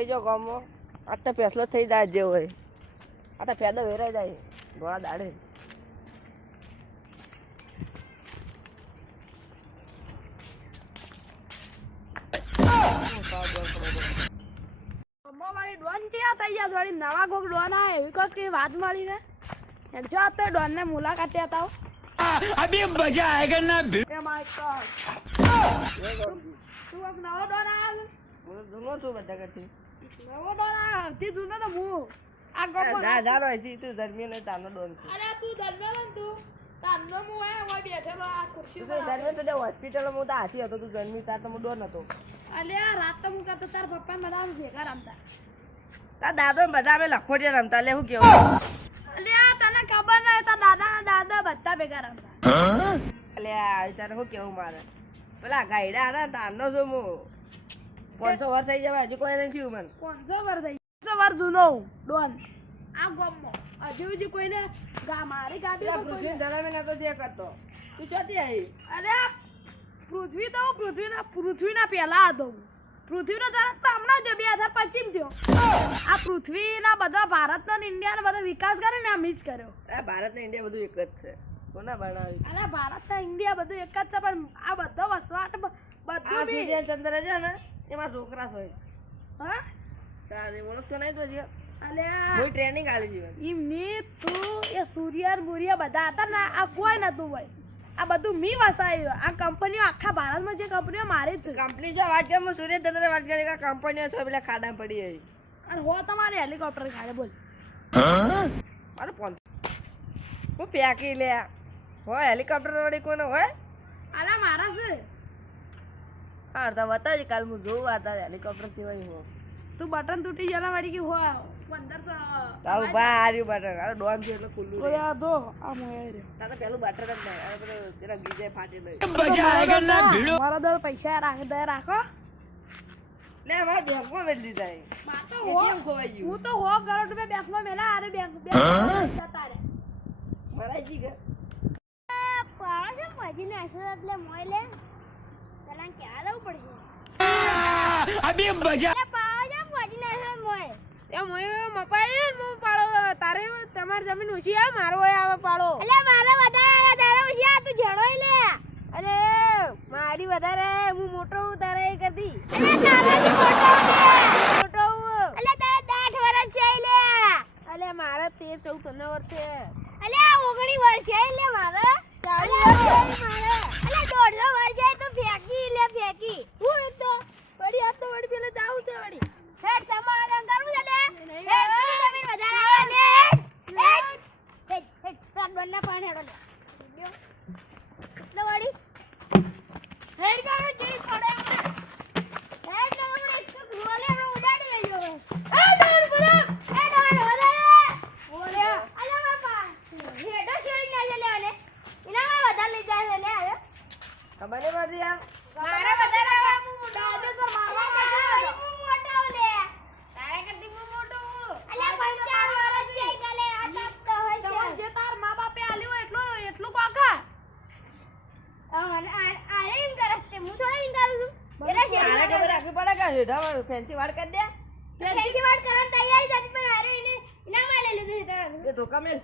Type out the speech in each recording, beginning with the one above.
થઈ ગયો ગામમાં આ તો ફેસલો થઈ જાય જેવો હોય આ તો ફેદો વેરાઈ જાય ડોળા દાડે મારી ડોન ચિયા થઈ ગયા થોડી નવા કોક ડોન આ એવી કોક કે વાત મળી છે જો આ તો ડોન ને મુલાકાત આતા अभी मजा आएगा ना એ માય ગોડ તું એક નવો ડોન આયો હું જૂનો છું બધા કરતી નવો ડોન આયો તે જૂનો તો હું આ ગપ્પો ના જારો હતી તું ધર્મી ને તાનો ડોન છે અરે તું ધર્મેલ ને તું તારનો હું એ હોય બેઠેલો આ ખુરશી તું ધર્મી તો હોસ્પિટલ માં તો હાથી હતો તું ધર્મી તાર તો હું ડોન હતો અલે આ રાત તો હું કરતો તાર પપ્પા ને બધા ભેગા રમતા તાર દાદો બધા અમે લખોટિયા રમતા લે હું કેવું અલે આ તને ખબર નહીં તાર દાદા ના દાદા બધા ભેગા રમતા એટલે આ તારે શું કેવું મારે પેલા ગાયડા હતા તારનો છું હું 500 વર્ષ થઈ જવા હજુ કોઈ નથી થયું મને 500 વર્ષ થઈ 500 વર્ષ જૂનો ડોન આ ગામમાં હજુ હજી કોઈને મારી ગાડી પેલા પૃથ્વી ધરાવી નતો જે કરતો તું ચોથી આવી અરે આ પૃથ્વી તો પૃથ્વીના પહેલા હતો પૃથ્વીનો જરા તો હમણાં જ 2025 થયો આ પૃથ્વીના બધા ભારતનો ને ઇન્ડિયાનો બધો વિકાસ કર્યો ને આમ જ કર્યો આ ભારત ને ઇન્ડિયા બધું એક જ છે કોના બનાવી અરે ભારત ને ઇન્ડિયા બધું એક જ છે પણ આ બધો વસવાટ આ બધું બી સૂર્ય ચંદ્ર છે ને એમાં છોકરા હોય હા તારે ઓળખતો નહીં તો જે અલે કોઈ ટ્રેનિંગ આલી જીવન મી તું એ સૂર્ય મુરિયા બધા હતા ને આ કોઈ નતું ભાઈ આ બધું મી વસાયું આ કંપનીઓ આખા ભારતમાં જે કંપનીઓ મારી જ કંપની જો વાત કરી સૂર્ય ચંદ્ર વાત કરી કે કંપનીઓ છે પેલા ખાડા પડી આવી અને હો તમારે હેલિકોપ્ટર ખાડે બોલ અરે ફોન હું પેકી લે હોય હેલિકોપ્ટર વળી કોને હોય અરે મારા છે હા તો બતાવજે કાલ હું જોઉં આ હેલિકોપ્ટર થી હોય હું તું બટન તૂટી જલા વાળી કે હો 1500 તારું બા આર્યું બટર અરે ડોન છે એટલે ખુલ્લું રહે ઓયા દો આ મોય રે તાર તો પેલું બટર જ નહીં અરે પેલો તેરા ગીજે ફાટી લઈ मजा आएगा ना भिड़ो મારા દર પૈસા રાખો લે અમારા બેંકમાં મેળ દીધા માં તો કેમ ખોવાઈ ગયું હું તો 100 કરોડ રૂપિયા બેંકમાં મેલા અરે બેંક તારે મરાઈ જી કે પાળો છે પછી નાખ્યો એટલે મોય લે પેલા ક્યાં લાવવું પડશે अभी मजा એ પાળો છે પછી નાખ્યો મોય એ મોય મપાઈ હું પાડો તારે તમાર જમીન ઓછી આ મારો આવે પાડો એટલે મારે વધારે આલે તારે ઓછી આ તું જણોય લે અરે મારી વધારે હું મોટો હું તારે એ કદી એટલે તારે જ મોટો છે મોટો હું એટલે તારે 10 વર્ષ છે લે અલે મારે 13 14 વર્ષ છે એટલે આ 19 વર્ષ છે લે મારે 40 વર્ષ છે મારે એટલે 150 વર્ષ છે તો ફેંકી લે ફેંકી હું એ તો વડી આ તો વડી પેલે જાવું છે વડી હેડ સમાધાન કરવું છે લે હેડ જમીન વધારે આવે લે હેડ તાર ડોનના પાણી હેડો લે એટલે વળી હેડ કાઢો ચીડી પડે હેડ નો મને એક તો રોલે નો ઉડાડી લેજો હવે ડોન બોલો ડોન વધારે બોલે અલે બાપા હેડો છોડી ના લે અને ઇનામાં વધારે લઈ જાય લે હવે ખબર નહીં પડતી યાર મારે વધારે આવે હું મોટો તો સર મારવા અલે હું મોટો લે તારે કરતી હું મોટો અલે 5 વર્ષ છે ગલે આ તાપ તો હોય તો છે જે તાર મા બાપે આલ્યું એટલું કાકા આરે એમ કરસ તે હું થોડા એમ કરું છું એરા તારે ખબર રાખવી પડે કે હેઠા ફેન્સી વાળ કરી દે ફેન્સી વાળ કરવાની તૈયારી હતી પણ આરે એને ઇનામાં લઈ લીધું છે તારા એ ધોકા મેલ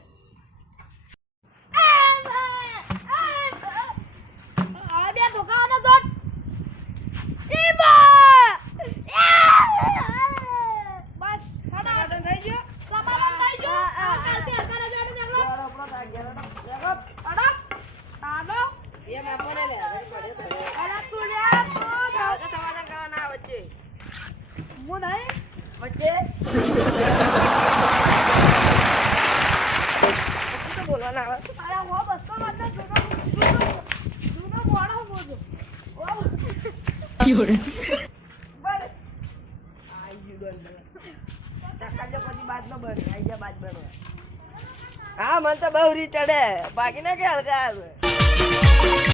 આ બે ધોકાવાના દોટ બસ સમાધાન થઈ ગયો સમાધાન થઈ ગયું કાલથી હકારા જોડે જમલો ચાલો આપણો તા ઘેર હેડો. અડક તાનો એમ આપણને લે પડે તો અરે તું લે તું હવે તો સમાધાન કરવાના આ વચ્ચે હું નહીં વચ્ચે તો બોલવાના આવે અરે હો 200 મતલબ જૂનો મોડો બોજો બસ આઈ ગયું ડોન ટકાજો પછી બાદ નો બને આઈ જા બાદ બનો હા મને તો બહુ રી ચડે બાકી ના કે હલકા આવે